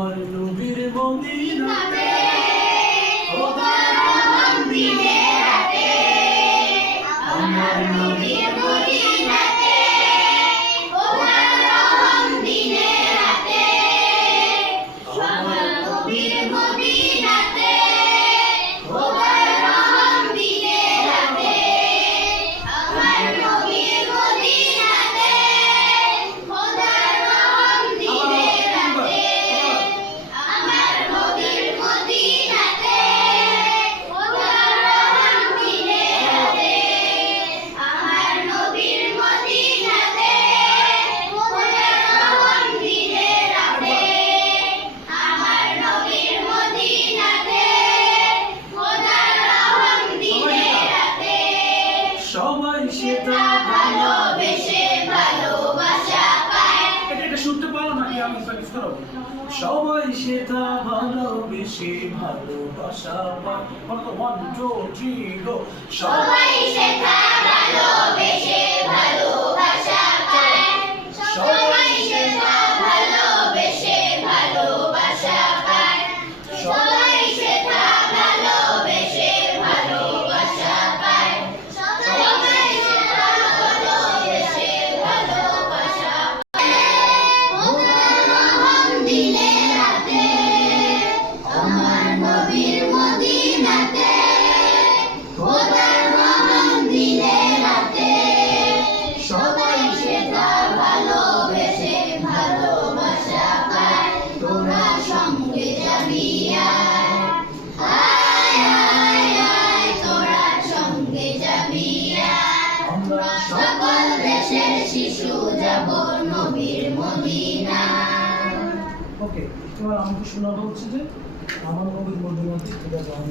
আমার নবীর মদিনাতে খোদার রহম দিনে রাতে আমার নবীর মদিনাতে খোদার রহম দিনে রাতে আমার নবীর মদিনাতে খোদার রহম দিনে রাতে আমার নবীর মদিনাতে খোদার রহম দিনে রাতে আমার নবীর মদিনাতে খোদার রহম দিনে রাতে আমার নবীর মদিনাতে খোদার রহম দিনে রাতে আমার নবীর মদিনাতে খোদার রহম দিনে রাতে সবাই সেটা ভালোবেসে ভালোবাসা পায় এটা শুনতে পারো নাকি আমি প্র্যাকটিস করো সবাই সেটা ভালোবেসে ভালোবাসা পায় 1 2 3 গো সবাই সেটা ভালোবেসে ভালোবাসা পায় সবাই সেটা ভালোবেসে ভালোবাসা পায় সবাই সেটা ভালোবেসে ভালোবাসা পায় সবাই সেটা ভালোবেসে ভালোবাসা পায় খোদার রহম দিনে রাতে আমার নবীর মদিনাতে খোদার রহম দিনে রাতে সবাই সেটা ভালোবেসে ভালোবাসা পায় তোরা সঙ্গে যাবি আয় আয় আয় তোরা সঙ্গে যাবি আমরা সকল দেশের শিশু যাব নবীর মদিনা ওকে এবার আমাকে শোনানো হচ্ছে যে আমার নবীর মদিনাতে খোদা রহম